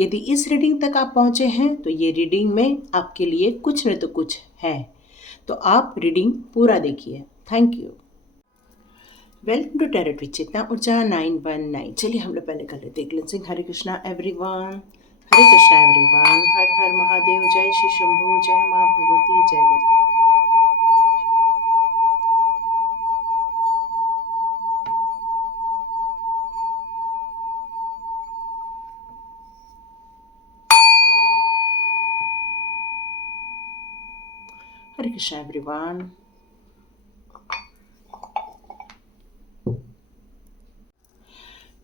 यदि इस रीडिंग तक आप पहुँचे हैं तो ये रीडिंग में आपके लिए कुछ न तो कुछ है, तो आप रीडिंग पूरा देखिए। Thank you. Welcome to tarot with चेतना ऊर्जा 919। चलिए हम लोग पहले कर लेते हैं क्लेंजिंग। हरे कृष्णा एवरीवन, हरे कृष्णा एवरीवन, हर हर महादेव, जय श्री शंभू, जय माँ भगवती, जय गुरु। हरे कृष्णा एवरीवन।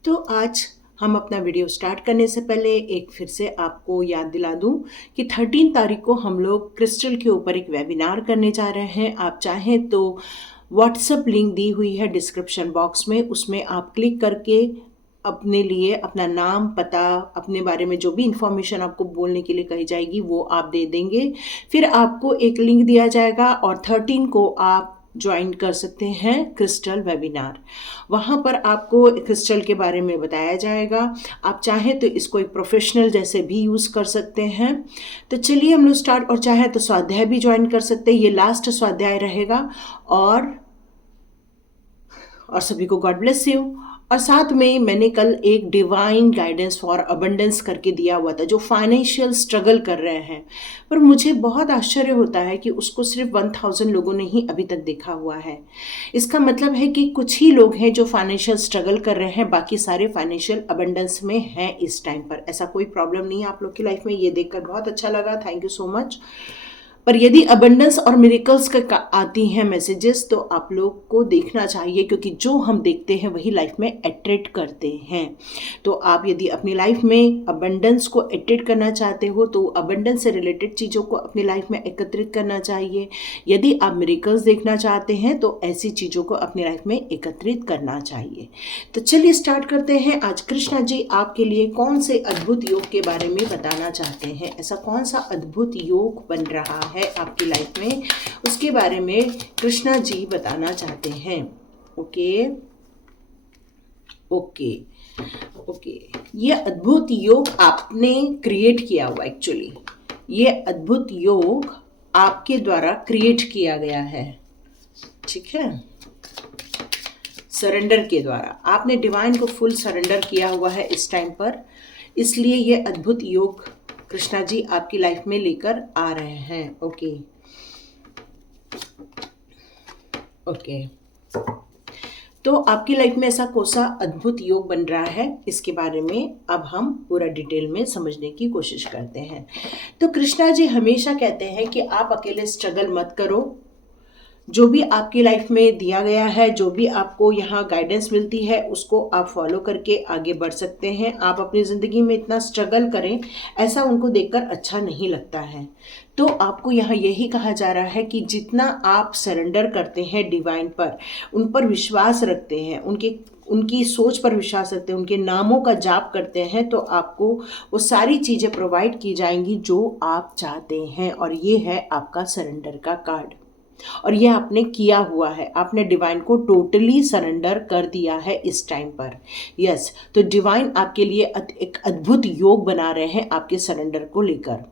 तो आज हम अपना वीडियो स्टार्ट करने से पहले एक फिर से आपको याद दिला दूं कि 13 तारीख को हम लोग क्रिस्टल के ऊपर एक वेबिनार करने जा रहे हैं। आप चाहें तो व्हाट्सएप लिंक दी हुई है डिस्क्रिप्शन बॉक्स में, उसमें आप क्लिक करके अपने लिए अपना नाम, पता, अपने बारे में जो भी इंफॉर्मेशन आपको बोलने के लिए कही जाएगी वो आप दे देंगे। फिर आपको एक लिंक दिया जाएगा और 13 को आप ज्वाइन कर सकते हैं क्रिस्टल वेबिनार। वहाँ पर आपको क्रिस्टल के बारे में बताया जाएगा। आप चाहें तो इसको एक प्रोफेशनल जैसे भी यूज़ कर सकते हैं। तो चलिए हम लोग स्टार्ट, और चाहे तो स्वाध्याय भी ज्वाइन कर सकते हैं। ये लास्ट स्वाध्याय रहेगा। और सभी को गॉड ब्लेस यू। और साथ में मैंने कल एक डिवाइन गाइडेंस फॉर अबंडेंस करके दिया हुआ था, जो फाइनेंशियल स्ट्रगल कर रहे हैं, पर मुझे बहुत आश्चर्य होता है कि उसको सिर्फ 1000 लोगों ने ही अभी तक देखा हुआ है। इसका मतलब है कि कुछ ही लोग हैं जो फाइनेंशियल स्ट्रगल कर रहे हैं, बाकी सारे फाइनेंशियल अबंडेंस में हैं इस टाइम पर। ऐसा कोई प्रॉब्लम नहीं है आप लोग की लाइफ में। ये देखकर बहुत अच्छा लगा, थैंक यू सो मच। पर यदि अबंडेंस और मिरेकल्स का आती हैं मैसेजेस, तो आप लोग को देखना चाहिए, क्योंकि जो हम देखते हैं वही लाइफ में अट्रैक्ट करते हैं। तो आप यदि अपनी लाइफ में अबंडेंस को अट्रैक्ट करना चाहते हो तो अबंडेंस से रिलेटेड चीज़ों को अपनी लाइफ में एकत्रित करना चाहिए। यदि आप मिरेकल्स देखना चाहते हैं तो ऐसी चीज़ों को अपनी लाइफ में एकत्रित करना चाहिए। तो चलिए स्टार्ट करते हैं। आज कृष्णा जी आपके लिए कौन से अद्भुत योग के बारे में बताना चाहते हैं? ऐसा कौन सा अद्भुत योग बन रहा है आपकी लाइफ में, उसके बारे में कृष्णा जी बताना चाहते हैं। Okay okay okay. ये अद्भुत योग आपने क्रिएट किया हुआ, एक्चुअली ये अद्भुत योग आपके द्वारा क्रिएट किया गया है, ठीक है, सरेंडर के द्वारा। आपने डिवाइन को फुल सरेंडर किया हुआ है इस टाइम पर, इसलिए ये अद्भुत योग कृष्णा जी आपकी लाइफ में लेकर आ रहे हैं। Okay okay. तो आपकी लाइफ में ऐसा कौन सा अद्भुत योग बन रहा है, इसके बारे में अब हम पूरा डिटेल में समझने की कोशिश करते हैं। तो कृष्णा जी हमेशा कहते हैं कि आप अकेले स्ट्रगल मत करो। जो भी आपकी लाइफ में दिया गया है, जो भी आपको यहाँ गाइडेंस मिलती है, उसको आप फॉलो करके आगे बढ़ सकते हैं। आप अपनी ज़िंदगी में इतना स्ट्रगल करें, ऐसा उनको देखकर अच्छा नहीं लगता है। तो आपको यहाँ यही कहा जा रहा है कि जितना आप सरेंडर करते हैं डिवाइन पर, उन पर विश्वास रखते हैं, उनकी सोच पर विश्वास रखते हैं, उनके नामों का जाप करते हैं, तो आपको वो सारी चीज़ें प्रोवाइड की जाएंगी जो आप चाहते हैं। और ये है आपका सरेंडर का कार्ड, और ये आपने किया हुआ है। आपने डिवाइन को टोटली सरेंडर कर दिया है इस टाइम पर। यस, तो डिवाइन आपके लिए एक अद्भुत योग बना रहे हैं आपके सरेंडर को लेकर।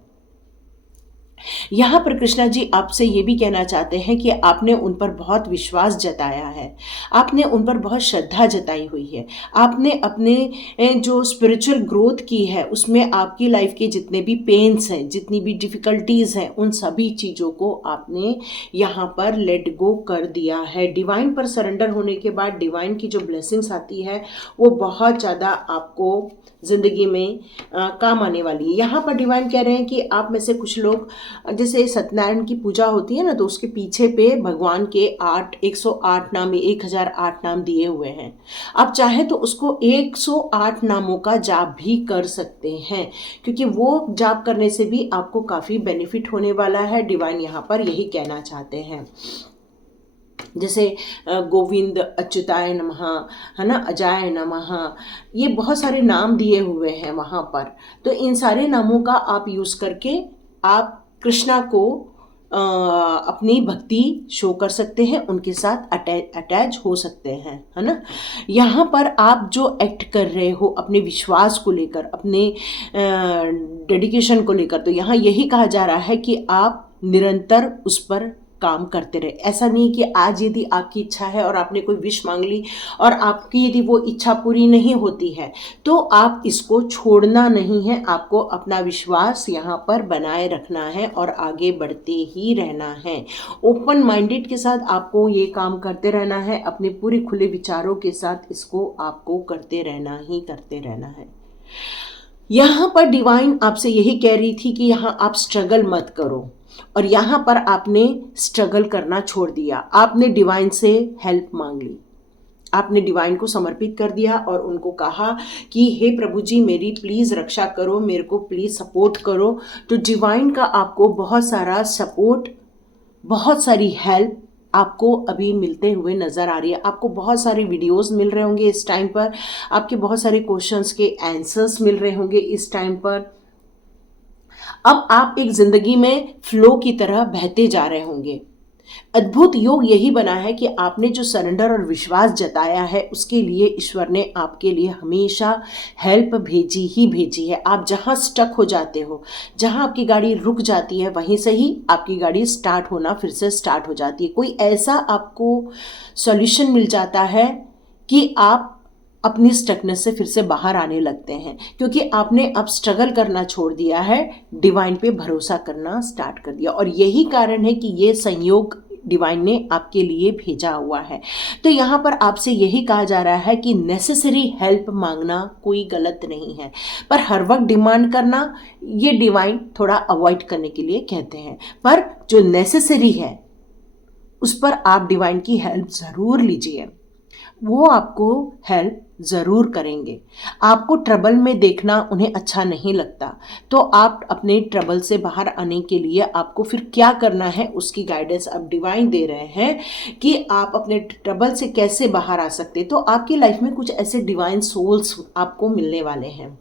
यहाँ पर कृष्णा जी आपसे ये भी कहना चाहते हैं कि आपने उन पर बहुत विश्वास जताया है, आपने उन पर बहुत श्रद्धा जताई हुई है। आपने अपने जो स्पिरिचुअल ग्रोथ की है, उसमें आपकी लाइफ के जितने भी पेन्स हैं, जितनी भी डिफ़िकल्टीज़ हैं, उन सभी चीज़ों को आपने यहाँ पर लेट गो कर दिया है। डिवाइन पर सरेंडर होने के बाद डिवाइन की जो ब्लेसिंग्स आती है वो बहुत ज़्यादा आपको ज़िंदगी में काम आने वाली है। यहाँ पर डिवाइन कह रहे हैं कि आप में से कुछ लोग, जैसे सत्यनारायण की पूजा होती है ना, तो उसके पीछे पे भगवान के 108 नाम, 1008 नाम दिए हुए हैं। आप चाहे तो उसको 108 नामों का जाप भी कर सकते हैं, क्योंकि वो जाप करने से भी आपको काफ़ी बेनिफिट होने वाला है। डिवाइन यहाँ पर यही कहना चाहते हैं। जैसे गोविंद अच्युताय नमः, है ना, अजाय नमः, ये बहुत सारे नाम दिए हुए हैं वहाँ पर। तो इन सारे नामों का आप यूज़ करके आप कृष्णा को अपनी भक्ति शो कर सकते हैं, उनके साथ अटैच हो सकते हैं, है ना। यहाँ पर आप जो एक्ट कर रहे हो अपने विश्वास को लेकर, अपने डेडिकेशन को लेकर, तो यहाँ यही कहा जा रहा है कि आप निरंतर उस पर काम करते रहे। ऐसा नहीं कि आज यदि आपकी इच्छा है और आपने कोई विश मांग ली और आपकी यदि वो इच्छा पूरी नहीं होती है तो आप इसको छोड़ना नहीं है, आपको अपना विश्वास यहाँ पर बनाए रखना है और आगे बढ़ते ही रहना है। ओपन माइंडेड के साथ आपको ये काम करते रहना है, अपने पूरे खुले विचारों के साथ इसको आपको करते रहना है। यहाँ पर डिवाइन आपसे यही कह रही थी कि यहाँ आप स्ट्रगल मत करो, और यहाँ पर आपने स्ट्रगल करना छोड़ दिया। आपने डिवाइन से हेल्प मांग ली, आपने डिवाइन को समर्पित कर दिया और उनको कहा कि हे प्रभु जी मेरी प्लीज़ रक्षा करो, मेरे को प्लीज़ सपोर्ट करो। तो डिवाइन का आपको बहुत सारा सपोर्ट, बहुत सारी हेल्प आपको अभी मिलते हुए नज़र आ रही है। आपको बहुत सारे वीडियोस मिल रहे होंगे इस टाइम पर, आपके बहुत सारे क्वेश्चंस के आंसर्स मिल रहे होंगे इस टाइम पर। अब आप एक जिंदगी में फ्लो की तरह बहते जा रहे होंगे। अद्भुत योग यही बना है कि आपने जो सरेंडर और विश्वास जताया है उसके लिए ईश्वर ने आपके लिए हमेशा हेल्प भेजी ही भेजी है। आप जहाँ स्टक हो जाते हो, जहाँ आपकी गाड़ी रुक जाती है, वहीं से ही आपकी गाड़ी स्टार्ट होना फिर से स्टार्ट हो जाती है। कोई ऐसा आपको सॉल्यूशन मिल जाता है कि आप अपनी स्टकनेस से फिर से बाहर आने लगते हैं, क्योंकि आपने अब स्ट्रगल करना छोड़ दिया है, डिवाइन पे भरोसा करना स्टार्ट कर दिया। और यही कारण है कि ये संयोग डिवाइन ने आपके लिए भेजा हुआ है। तो यहाँ पर आपसे यही कहा जा रहा है कि नेसेसरी हेल्प मांगना कोई गलत नहीं है, पर हर वक्त डिमांड करना ये डिवाइन थोड़ा अवॉइड करने के लिए कहते हैं। पर जो नेसेसरी है उस पर आप डिवाइन की हेल्प ज़रूर लीजिए, वो आपको हेल्प ज़रूर करेंगे। आपको ट्रबल में देखना उन्हें अच्छा नहीं लगता, तो आप अपने ट्रबल से बाहर आने के लिए आपको फिर क्या करना है उसकी गाइडेंस अब डिवाइन दे रहे हैं कि आप अपने ट्रबल से कैसे बाहर आ सकते। तो आपकी लाइफ में कुछ ऐसे डिवाइन सोल्स आपको मिलने वाले हैं।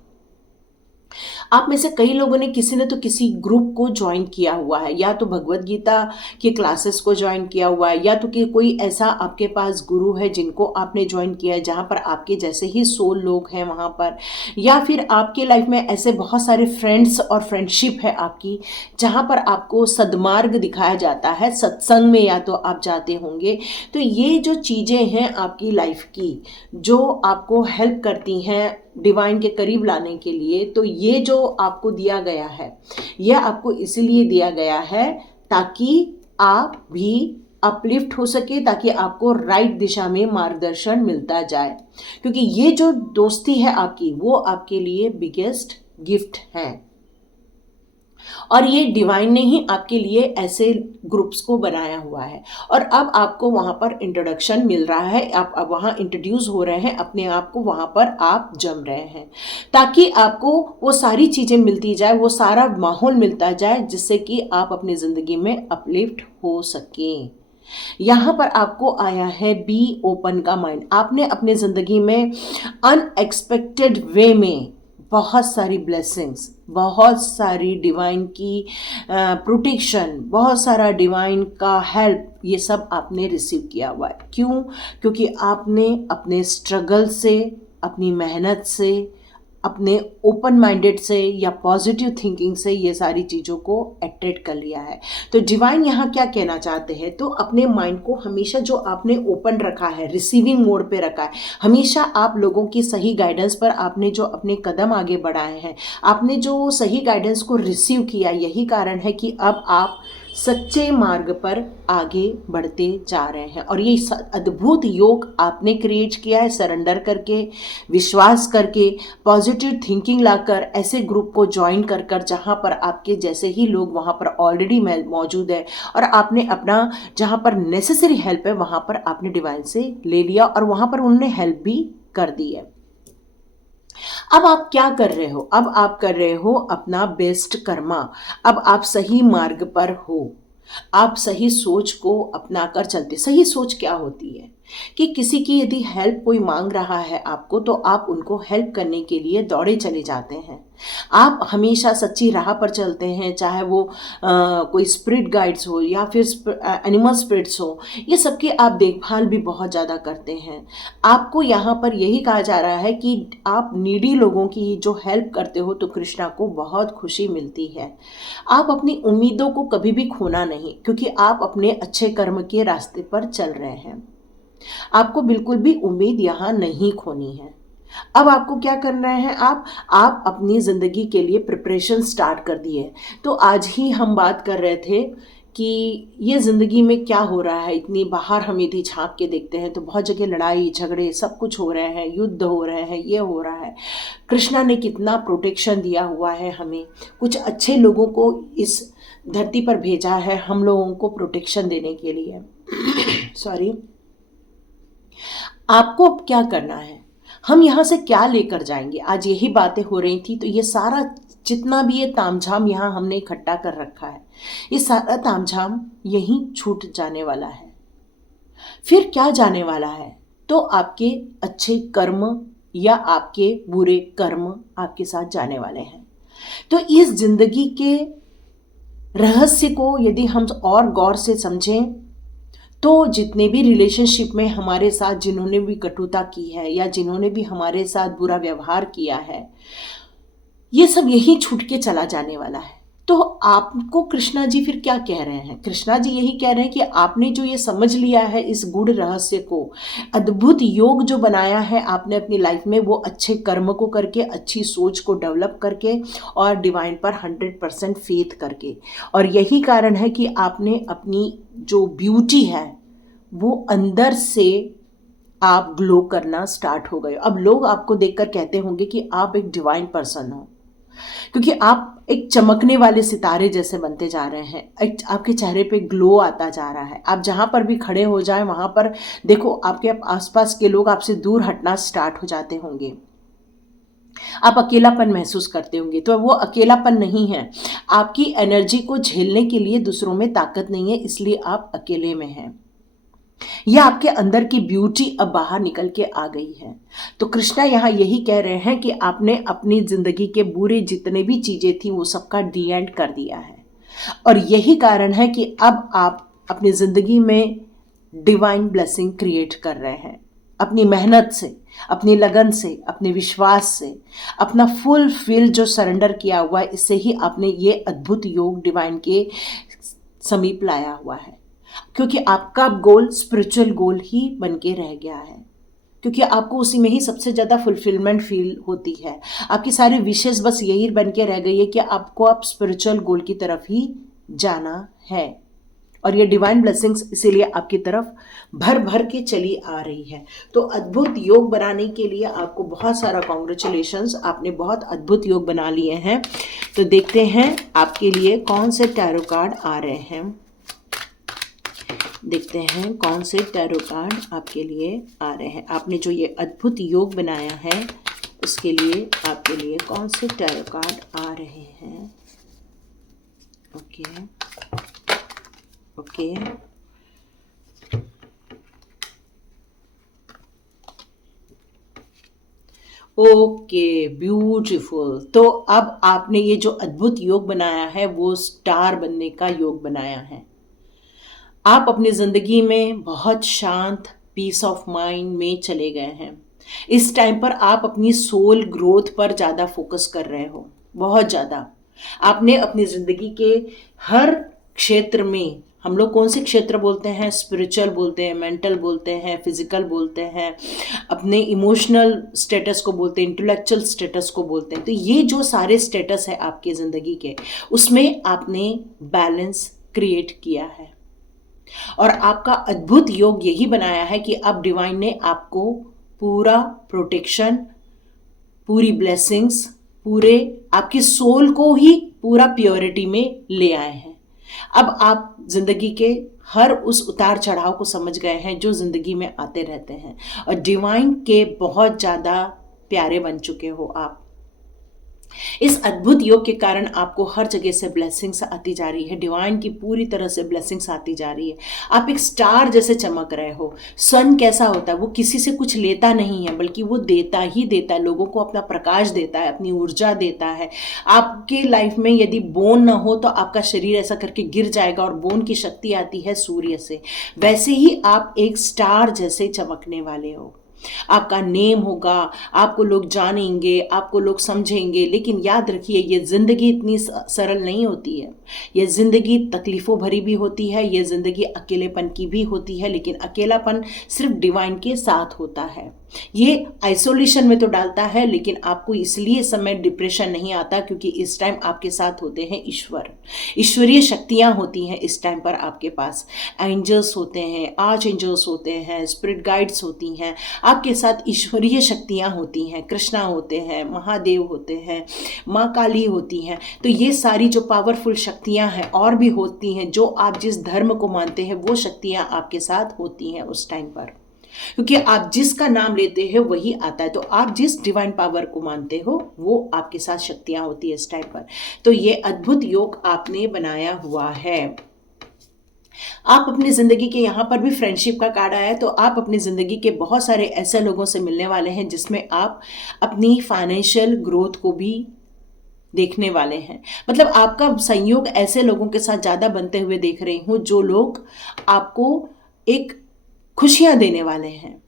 आप में से कई लोगों ने किसी ने तो किसी ग्रुप को ज्वाइन किया हुआ है, या तो भगवत गीता के क्लासेस को ज्वाइन किया हुआ है, या तो कि कोई ऐसा आपके पास गुरु है जिनको आपने ज्वाइन किया है जहाँ पर आपके जैसे ही सोल लोग हैं वहाँ पर, या फिर आपके लाइफ में ऐसे बहुत सारे फ्रेंड्स और फ्रेंडशिप है आपकी जहाँ पर आपको सद्मार्ग दिखाया जाता है, सत्संग में या तो आप जाते होंगे। तो ये जो चीज़ें हैं आपकी लाइफ की जो आपको हेल्प करती हैं डिवाइन के करीब लाने के लिए, तो ये जो आपको दिया गया है यह आपको इसीलिए दिया गया है ताकि आप भी अपलिफ्ट हो सके, ताकि आपको राइट दिशा में मार्गदर्शन मिलता जाए। क्योंकि ये जो दोस्ती है आपकी वो आपके लिए बिगेस्ट गिफ्ट है, और ये डिवाइन ने ही आपके लिए ऐसे ग्रुप्स को बनाया हुआ है। और अब आपको वहाँ पर इंट्रोडक्शन मिल रहा है, आप अब वहाँ इंट्रोड्यूस हो रहे हैं, अपने आप को वहाँ पर आप जम रहे हैं, ताकि आपको वो सारी चीज़ें मिलती जाए, वो सारा माहौल मिलता जाए जिससे कि आप अपनी ज़िंदगी में अपलिफ्ट हो सकें। यहाँ पर आपको आया है बी ओपन का माइंड। आपने अपने ज़िंदगी में अनएक्सपेक्टेड वे में बहुत सारी ब्लेसिंग्स, बहुत सारी डिवाइन की प्रोटेक्शन, बहुत सारा डिवाइन का हेल्प, ये सब आपने रिसीव किया हुआ है। क्यों? क्योंकि आपने अपने स्ट्रगल से, अपनी मेहनत से, अपने ओपन माइंडेड से या पॉजिटिव थिंकिंग से ये सारी चीज़ों को अट्रैक्ट कर लिया है। तो डिवाइन यहाँ क्या कहना चाहते हैं, तो अपने माइंड को हमेशा जो आपने ओपन रखा है, रिसीविंग मोड पे रखा है, हमेशा आप लोगों की सही गाइडेंस पर आपने जो अपने कदम आगे बढ़ाए हैं, आपने जो सही गाइडेंस को रिसीव किया, यही कारण है कि अब आप सच्चे मार्ग पर आगे बढ़ते जा रहे हैं। और ये अद्भुत योग आपने क्रिएट किया है सरेंडर करके, विश्वास करके, पॉजिटिव थिंकिंग लाकर, ऐसे ग्रुप को ज्वाइन कर कर जहाँ पर आपके जैसे ही लोग वहाँ पर ऑलरेडी मौजूद है, और आपने अपना जहाँ पर नेसेसरी हेल्प है वहाँ पर आपने डिवाइन से ले लिया और वहाँ पर उन्होंने हेल्प भी कर दी है। अब आप क्या कर रहे हो? अब आप कर रहे हो अपना बेस्ट कर्मा। अब आप सही मार्ग पर हो, आप सही सोच को अपनाकर चलते। सही सोच क्या होती है? कि किसी की यदि हेल्प कोई मांग रहा है आपको, तो आप उनको हेल्प करने के लिए दौड़े चले जाते हैं। आप हमेशा सच्ची राह पर चलते हैं, चाहे वो कोई स्पिरिट गाइड्स हो या फिर एनिमल स्पिरिट्स हो, ये सबकी आप देखभाल भी बहुत ज़्यादा करते हैं। आपको यहाँ पर यही कहा जा रहा है कि आप नीडी लोगों की जो हेल्प करते हो तो कृष्णा को बहुत खुशी मिलती है। आप अपनी उम्मीदों को कभी भी खोना नहीं, क्योंकि आप अपने अच्छे कर्म के रास्ते पर चल रहे हैं। आपको बिल्कुल भी उम्मीद यहाँ नहीं खोनी है। अब आपको क्या करना है, आप अपनी ज़िंदगी के लिए प्रिपरेशन स्टार्ट कर दिए। तो आज ही हम बात कर रहे थे कि ये ज़िंदगी में क्या हो रहा है, इतनी बाहर हम यदि झांक के देखते हैं तो बहुत जगह लड़ाई झगड़े सब कुछ हो रहे हैं, युद्ध हो रहे हैं, ये हो रहा है। कृष्णा ने कितना प्रोटेक्शन दिया हुआ है हमें, कुछ अच्छे लोगों को इस धरती पर भेजा है हम लोगों को प्रोटेक्शन देने के लिए। सॉरी। आपको अब क्या करना है, हम यहाँ से क्या लेकर जाएंगे, आज यही बातें हो रही थी। तो ये सारा जितना भी ये तामझाम यहाँ हमने इकट्ठा कर रखा है, ये सारा तामझाम यहीं छूट जाने वाला है। फिर क्या जाने वाला है, तो आपके अच्छे कर्म या आपके बुरे कर्म आपके साथ जाने वाले हैं। तो इस जिंदगी के रहस्य को यदि हम और गौर से समझें, तो जितने भी रिलेशनशिप में हमारे साथ जिन्होंने भी कटुता की है या जिन्होंने भी हमारे साथ बुरा व्यवहार किया है, ये सब यही छूट के चला जाने वाला है। तो आपको कृष्णा जी फिर क्या कह रहे हैं, कृष्णा जी यही कह रहे हैं कि आपने जो ये समझ लिया है इस गूढ़ रहस्य को, अद्भुत योग जो बनाया है आपने अपनी लाइफ में, वो अच्छे कर्म को करके, अच्छी सोच को डेवलप करके और डिवाइन पर 100% फेथ करके। और यही कारण है कि आपने अपनी जो ब्यूटी है वो अंदर से आप ग्लो करना स्टार्ट हो गए। अब लोग आपको देखकर कहते होंगे कि आप एक डिवाइन पर्सन हो, क्योंकि आप एक चमकने वाले सितारे जैसे बनते जा रहे हैं। आपके चेहरे पे ग्लो आता जा रहा है। आप जहाँ पर भी खड़े हो जाएं वहाँ पर देखो आपके आसपास के लोग आपसे दूर हटना स्टार्ट हो जाते होंगे। आप अकेलापन महसूस करते होंगे, तो वो अकेलापन नहीं है, आपकी एनर्जी को झेलने के लिए दूसरों में ताकत नहीं है, इसलिए आप अकेले में हैं। यह आपके अंदर की ब्यूटी अब बाहर निकल के आ गई है। तो कृष्णा यहाँ यही कह रहे हैं कि आपने अपनी जिंदगी के बुरे जितने भी चीजें थी वो सबका डी एंड कर दिया है। और यही कारण है कि अब आप अपनी जिंदगी में डिवाइन ब्लेसिंग क्रिएट कर रहे हैं, अपनी मेहनत से, अपनी लगन से, अपने विश्वास से, अपना फुल फिल जो सरेंडर किया हुआ है, इससे ही आपने ये अद्भुत योग डिवाइन के समीप लाया हुआ है। क्योंकि आपका गोल स्पिरिचुअल गोल ही बन के रह गया है, क्योंकि आपको उसी में ही सबसे ज़्यादा फुलफिलमेंट फील होती है। आपकी सारी विशेष बस यही बन के रह गई है कि आपको आप स्पिरिचुअल गोल की तरफ ही जाना है। और ये डिवाइन ब्लेसिंग्स इसीलिए आपकी तरफ भर भर के चली आ रही है। तो अद्भुत योग बनाने के लिए आपको बहुत सारा कॉन्ग्रेचुलेशंस, आपने बहुत अद्भुत योग बना लिए हैं। तो देखते हैं आपके लिए कौन से टैरो कार्ड आ रहे हैं, देखते हैं कौन से टैरो कार्ड आपके लिए आ रहे हैं। आपने जो ये अद्भुत योग बनाया है उसके लिए आपके लिए कौन से टैरो कार्ड आ रहे हैं। Okay okay okay, beautiful. तो अब आपने ये जो अद्भुत योग बनाया है वो स्टार बनने का योग बनाया है। आप अपनी ज़िंदगी में बहुत शांत पीस ऑफ माइंड में चले गए हैं। इस टाइम पर आप अपनी सोल ग्रोथ पर ज़्यादा फोकस कर रहे हो, बहुत ज़्यादा। आपने अपनी ज़िंदगी के हर क्षेत्र में, हम लोग कौन से क्षेत्र बोलते हैं, स्पिरिचुअल बोलते हैं, मेंटल बोलते हैं, फिजिकल बोलते हैं, अपने इमोशनल स्टेटस को बोलते हैं, इंटेलेक्चुअल स्टेटस को बोलते हैं। तो ये जो सारे स्टेटस है आपके ज़िंदगी के, उसमें आपने बैलेंस क्रिएट किया है। और आपका अद्भुत योग यही बनाया है कि अब डिवाइन ने आपको पूरा प्रोटेक्शन, पूरी ब्लेसिंग्स, पूरे आपकी सोल को ही पूरा प्योरिटी में ले आए हैं। अब आप जिंदगी के हर उस उतार चढ़ाव को समझ गए हैं जो जिंदगी में आते रहते हैं, और डिवाइन के बहुत ज़्यादा प्यारे बन चुके हो आप। इस अद्भुत योग के कारण आपको हर जगह से ब्लेसिंग्स आती जा रही है, डिवाइन की पूरी तरह से ब्लेसिंग्स आती जा रही है। आप एक स्टार जैसे चमक रहे हो। सन कैसा होता है, वो किसी से कुछ लेता नहीं है, बल्कि वो देता ही देता है, लोगों को अपना प्रकाश देता है, अपनी ऊर्जा देता है। आपके लाइफ में यदि बोन ना हो तो आपका शरीर ऐसा करके गिर जाएगा, और बोन की शक्ति आती है सूर्य से। वैसे ही आप एक स्टार जैसे चमकने वाले हो। आपका नेम होगा, आपको लोग जानेंगे, आपको लोग समझेंगे। लेकिन याद रखिए, ये ज़िंदगी इतनी सरल नहीं होती है। ये ज़िंदगी तकलीफ़ों भरी भी होती है, ये ज़िंदगी अकेलेपन की भी होती है, लेकिन अकेलापन सिर्फ डिवाइन के साथ होता है। ये आइसोलेशन में तो डालता है, लेकिन आपको इसलिए इस समय डिप्रेशन नहीं आता, क्योंकि इस टाइम आपके साथ होते हैं ईश्वर। ईश्वरीय शक्तियाँ होती हैं इस टाइम पर आपके पास। एंजल्स होते हैं, आर्च एंजल्स होते हैं, स्पिरिट गाइड्स होती हैं, आपके साथ ईश्वरीय शक्तियाँ होती हैं। कृष्णा होते हैं, महादेव होते हैं, माँ काली होती हैं। तो ये सारी जो पावरफुल शक्तियाँ हैं और भी होती हैं, जो आप जिस धर्म को मानते हैं वो शक्तियाँ आपके साथ होती हैं उस टाइम पर, क्योंकि आप जिसका नाम लेते हो वही आता है। तो आप जिस डिवाइन पावर को मानते हो वो आपके साथ शक्तियाँ होती है इस टाइम पर। तो ये अद्भुत योग आपने बनाया हुआ है। आप अपनी ज़िंदगी के यहाँ पर भी फ्रेंडशिप का कार्ड आया है, तो आप अपनी ज़िंदगी के बहुत सारे ऐसे लोगों से मिलने वाले हैं जिसमें आप अपनी फाइनेंशियल ग्रोथ को भी देखने वाले हैं। मतलब आपका संयोग ऐसे लोगों के साथ ज़्यादा बनते हुए देख रही हूँ, जो लोग आपको एक खुशियाँ देने वाले हैं,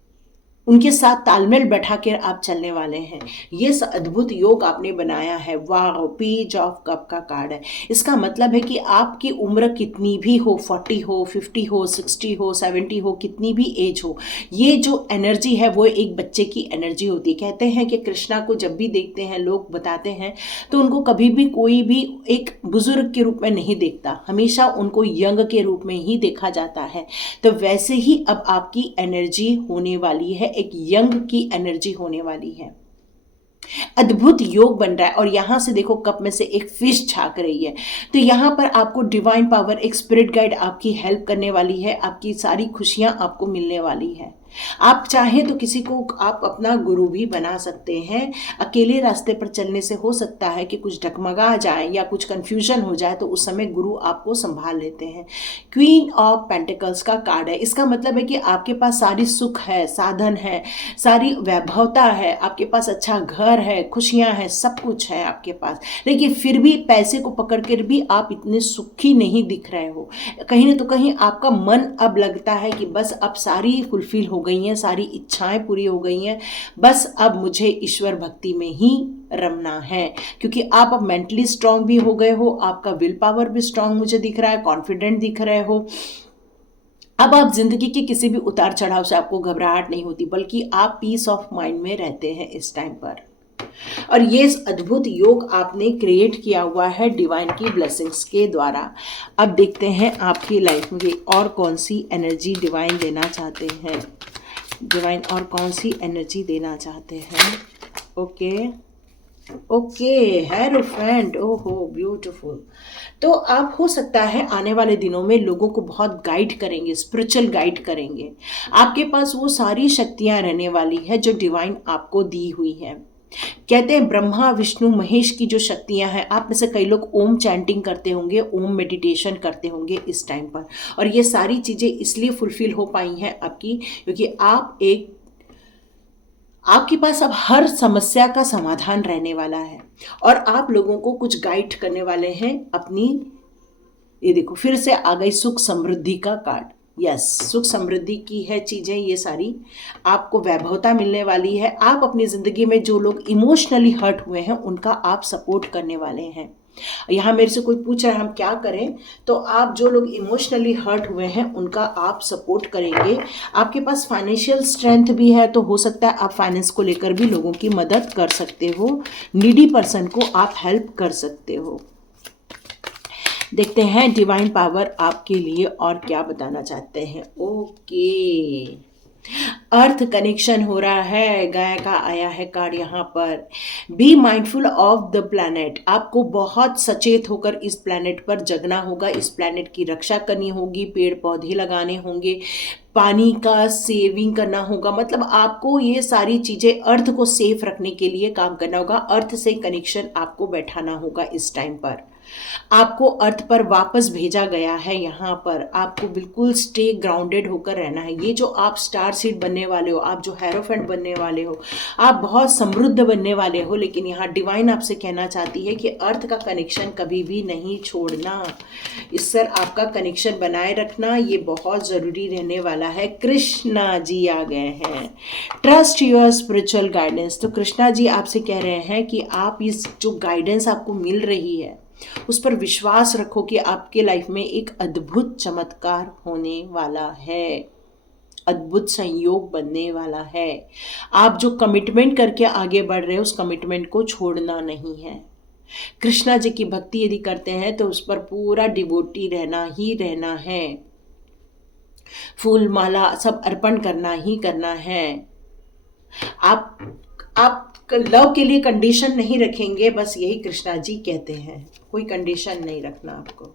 उनके साथ तालमेल बैठा कर आप चलने वाले हैं। ये अद्भुत योग आपने बनाया है। वाह, पेज ऑफ कप का कार्ड है। इसका मतलब है कि आपकी उम्र कितनी भी हो, 40 हो, 50 हो, 60 हो, 70 हो, कितनी भी एज हो, ये जो एनर्जी है वो एक बच्चे की एनर्जी होती है। कहते हैं कि कृष्णा को जब भी देखते हैं, लोग बताते हैं, तो उनको कभी भी कोई भी एक बुजुर्ग के रूप में नहीं देखता, हमेशा उनको यंग के रूप में ही देखा जाता है। तो वैसे ही अब आपकी एनर्जी होने वाली है, एक यंग की एनर्जी होने वाली है। अद्भुत योग बन रहा है। और यहां से देखो, कप में से एक फिश झांक रही है। तो यहां पर आपको डिवाइन पावर, एक स्पिरिट गाइड आपकी हेल्प करने वाली है, आपकी सारी खुशियां आपको मिलने वाली है। आप चाहें तो किसी को आप अपना गुरु भी बना सकते हैं। अकेले रास्ते पर चलने से हो सकता है कि कुछ डगमगा जाए या कुछ कंफ्यूजन हो जाए, तो उस समय गुरु आपको संभाल लेते हैं। क्वीन ऑफ पेंटिकल्स का कार्ड है। इसका मतलब है कि आपके पास सारी सुख है, साधन है, सारी वैभवता है, आपके पास अच्छा घर है, खुशियां हैं, सब कुछ है आपके पास। लेकिन फिर भी पैसे को पकड़ कर भी आप इतने सुखी नहीं दिख रहे हो। कहीं ना तो कहीं आपका मन अब लगता है कि बस अब सारी फुलफिल हो गई हैं, सारी इच्छाएं पूरी हो गई हैं, बस अब मुझे ईश्वर भक्ति में ही रमना है। क्योंकि आप अब मेंटली स्ट्रांग भी हो गए हो, आपका विल पावर भी स्ट्रांग मुझे दिख रहा है, कॉन्फिडेंट दिख रहे हो। अब आप जिंदगी के किसी भी उतार चढ़ाव से आपको घबराहट नहीं होती, बल्कि आप पीस ऑफ माइंड में रहते हैं इस टाइम पर। और ये अद्भुत योग आपने क्रिएट किया हुआ है डिवाइन की ब्लेसिंग्स के द्वारा। अब देखते हैं आपकी लाइफ में और कौन सी एनर्जी डिवाइन देना चाहते हैं। डिवाइन और कौन सी एनर्जी देना चाहते हैं। ओके, हेरोफेंट, ओहो ब्यूटीफुल। तो आप हो सकता है आने वाले दिनों में लोगों को बहुत गाइड करेंगे, स्पिरिचुअल गाइड करेंगे। आपके पास वो सारी शक्तियां रहने वाली है जो डिवाइन आपको दी हुई है। कहते हैं ब्रह्मा विष्णु महेश की जो शक्तियां हैं, आप में से कई लोग ओम चैंटिंग करते होंगे, ओम मेडिटेशन करते होंगे इस टाइम पर। और ये सारी चीज़ें इसलिए फुलफिल हो पाई हैं आपकी, क्योंकि आपके पास अब हर समस्या का समाधान रहने वाला है, और आप लोगों को कुछ गाइड करने वाले हैं अपनी। ये देखो, फिर से आ गई सुख समृद्धि का कार्ड। यस, सुख समृद्धि की है चीज़ें ये सारी। आपको वैभवता मिलने वाली है। आप अपनी ज़िंदगी में जो लोग इमोशनली हर्ट हुए हैं उनका आप सपोर्ट करने वाले हैं। यहाँ मेरे से कोई पूछ रहा है हम क्या करें, तो आप जो लोग इमोशनली हर्ट हुए हैं उनका आप सपोर्ट करेंगे। आपके पास फाइनेंशियल स्ट्रेंथ भी है, तो हो सकता है आप फाइनेंस को लेकर भी लोगों की मदद कर सकते हो, नीडी पर्सन को आप हेल्प कर सकते हो। देखते हैं डिवाइन पावर आपके लिए और क्या बताना चाहते हैं। ओके, अर्थ कनेक्शन हो रहा है, गाय का आया है कार्ड यहाँ पर। Be mindful of the planet. आपको बहुत सचेत होकर इस प्लैनेट पर जगना होगा, इस प्लैनेट की रक्षा करनी होगी, पेड़ पौधे लगाने होंगे, पानी का सेविंग करना होगा, मतलब आपको ये सारी चीज़ें अर्थ को सेफ रखने के लिए काम करना होगा। अर्थ से कनेक्शन आपको बैठाना होगा इस टाइम पर। आपको अर्थ पर वापस भेजा गया है, यहाँ पर आपको बिल्कुल स्टे ग्राउंडेड होकर रहना है। ये जो आप स्टार सीड बनने वाले हो, आप जो हेरोफेंट बनने वाले हो, आप बहुत समृद्ध बनने वाले हो, लेकिन यहाँ डिवाइन आपसे कहना चाहती है कि अर्थ का कनेक्शन कभी भी नहीं छोड़ना। इससे आपका कनेक्शन बनाए रखना ये बहुत ज़रूरी रहने वाला है। कृष्णा जी आ गए हैं। Trust your spiritual guidance. तो कृष्णा जी आपसे कह रहे हैं कि आप इस जो गाइडेंस आपको मिल रही है उस पर विश्वास रखो कि आपके लाइफ में एक अद्भुत चमत्कार होने वाला है, अद्भुत संयोग बनने वाला है। आप जो कमिटमेंट करके आगे बढ़ रहे हो उस कमिटमेंट को छोड़ना नहीं है। कृष्णा जी की भक्ति यदि करते हैं तो उस पर पूरा डिवोटी रहना ही रहना है। फूल माला सब अर्पण करना ही करना है। आप लव के लिए कंडीशन नहीं रखेंगे, बस यही कृष्णा जी कहते हैं, कोई कंडीशन नहीं रखना आपको।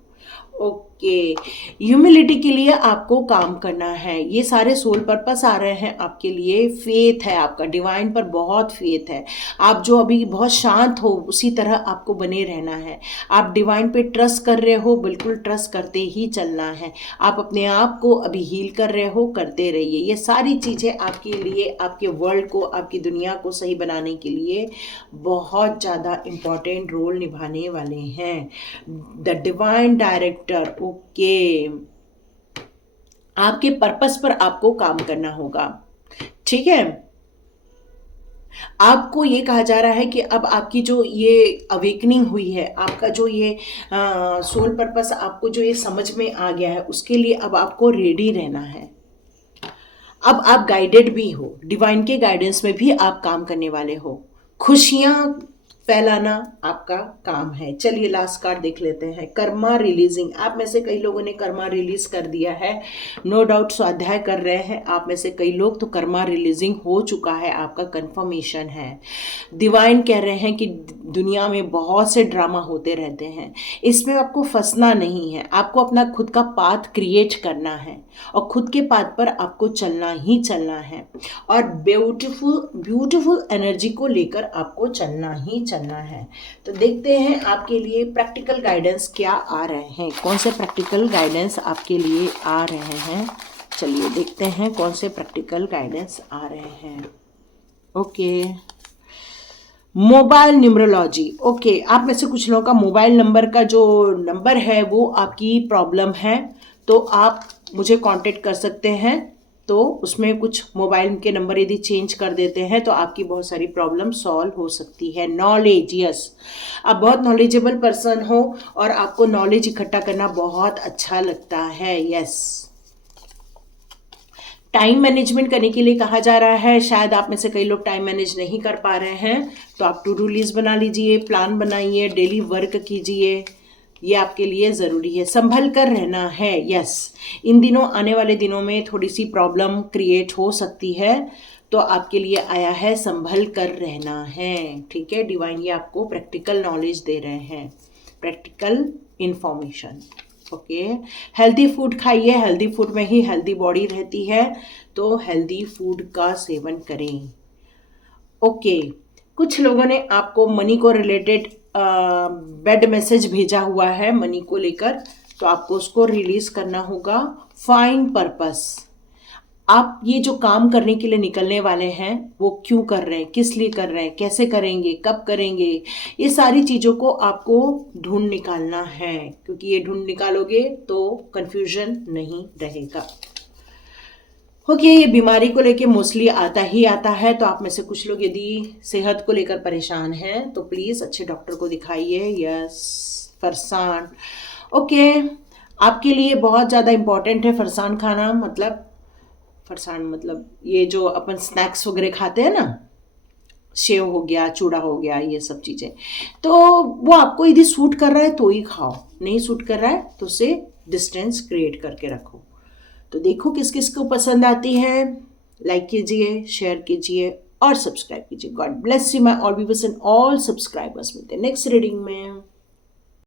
ओके, ह्यूमिलिटी के लिए आपको काम करना है। ये सारे सोल पर्पस आ रहे हैं आपके लिए। फेथ है आपका, डिवाइन पर बहुत फेथ है। आप जो अभी बहुत शांत हो उसी तरह आपको बने रहना है। आप डिवाइन पे ट्रस्ट कर रहे हो, बिल्कुल ट्रस्ट करते ही चलना है। आप अपने आप को अभी हील कर रहे हो, करते रहिए। ये सारी चीज़ें आपके लिए, आपके वर्ल्ड को, आपकी दुनिया को सही बनाने के लिए बहुत ज़्यादा इम्पॉर्टेंट रोल निभाने वाले हैं। The divine director. ओके, आपके पर्पस पर आपको काम करना होगा, ठीक है। आपको ये कहा जा रहा है कि अब आपकी जो ये अवेकनिंग हुई है, आपका जो ये सोल पर्पस आपको जो ये समझ में आ गया है, उसके लिए अब आपको रेडी रहना है। अब आप गाइडेड भी हो, डिवाइन के गाइडेंस में भी आप काम करने वाले हो। खुशियां फैलाना आपका काम है। चलिए लास्ट कार्ड देख लेते हैं, कर्मा रिलीजिंग। आप में से कई लोगों ने कर्मा रिलीज कर दिया है, नो डाउट स्वाध्याय कर रहे हैं आप में से कई लोग, तो कर्मा रिलीजिंग हो चुका है, आपका कंफर्मेशन है। डिवाइन कह रहे हैं कि दुनिया में बहुत से ड्रामा होते रहते हैं, इसमें आपको फंसना नहीं है। आपको अपना खुद का पाथ क्रिएट करना है और खुद के पाथ पर आपको चलना ही चलना है, और ब्यूटीफुल एनर्जी को लेकर आपको चलना ही चलना है। तो देखते हैं आपके लिए प्रैक्टिकल गाइडेंस क्या आ रहे हैं, कौन से प्रैक्टिकल गाइडेंस आपके लिए आ रहे हैं। चलिए देखते हैं कौन से प्रैक्टिकल गाइडेंस आ रहे हैं। Okay, mobile numerology. ओके, आप में से कुछ लोगों का मोबाइल नंबर का जो नंबर है वो आपकी प्रॉब्लम है, तो आप मुझे कांटेक्ट कर सकते हैं। तो उसमें कुछ मोबाइल के नंबर यदि चेंज कर देते हैं तो आपकी बहुत सारी प्रॉब्लम सॉल्व हो सकती है। नॉलेज, यस, आप बहुत नॉलेजेबल पर्सन हो और आपको नॉलेज इकट्ठा करना बहुत अच्छा लगता है। यस, टाइम मैनेजमेंट करने के लिए कहा जा रहा है। शायद आप में से कई लोग टाइम मैनेज नहीं कर पा रहे हैं, तो आप टू डू लिस्ट बना लीजिए, प्लान बनाइए, डेली वर्क कीजिए, ये आपके लिए ज़रूरी है। संभल कर रहना है। यस, इन दिनों, आने वाले दिनों में थोड़ी सी प्रॉब्लम क्रिएट हो सकती है, तो आपके लिए आया है संभल कर रहना है, ठीक है। डिवाइन ये आपको प्रैक्टिकल नॉलेज दे रहे हैं, practical information. Okay, healthy food खाइए, हेल्दी फूड में ही हेल्दी बॉडी रहती है, तो हेल्दी फूड का सेवन करें। ओके, कुछ लोगों ने आपको मनी को रिलेटेड बैड मैसेज भेजा हुआ है मनी को लेकर, तो आपको उसको रिलीज करना होगा। Find purpose. आप ये जो काम करने के लिए निकलने वाले हैं वो क्यों कर रहे हैं, किस लिए कर रहे हैं, कैसे करेंगे, कब करेंगे, ये सारी चीज़ों को आपको ढूंढ निकालना है, क्योंकि ये ढूंढ निकालोगे तो कंफ्यूजन नहीं रहेगा। ओके, ये बीमारी को लेके मोस्टली आता ही आता है, तो आप में से कुछ लोग यदि सेहत को लेकर परेशान हैं तो प्लीज़ अच्छे डॉक्टर को दिखाइए। यस, फरसान। ओके, आपके लिए बहुत ज़्यादा इम्पॉर्टेंट है फरसान खाना। मतलब फरसान मतलब ये जो अपन स्नैक्स वगैरह खाते हैं ना, सेव हो गया, चूड़ा हो गया, ये सब चीज़ें, तो वो आपको यदि सूट कर रहा है तो ही खाओ, नहीं सूट कर रहा है तो उसे डिस्टेंस क्रिएट करके रखो। तो देखो किस किस को पसंद आती है, लाइक कीजिए, शेयर कीजिए और सब्सक्राइब कीजिए। God bless you my all viewers and all subscribers. मिलते हैं नेक्स्ट रीडिंग में।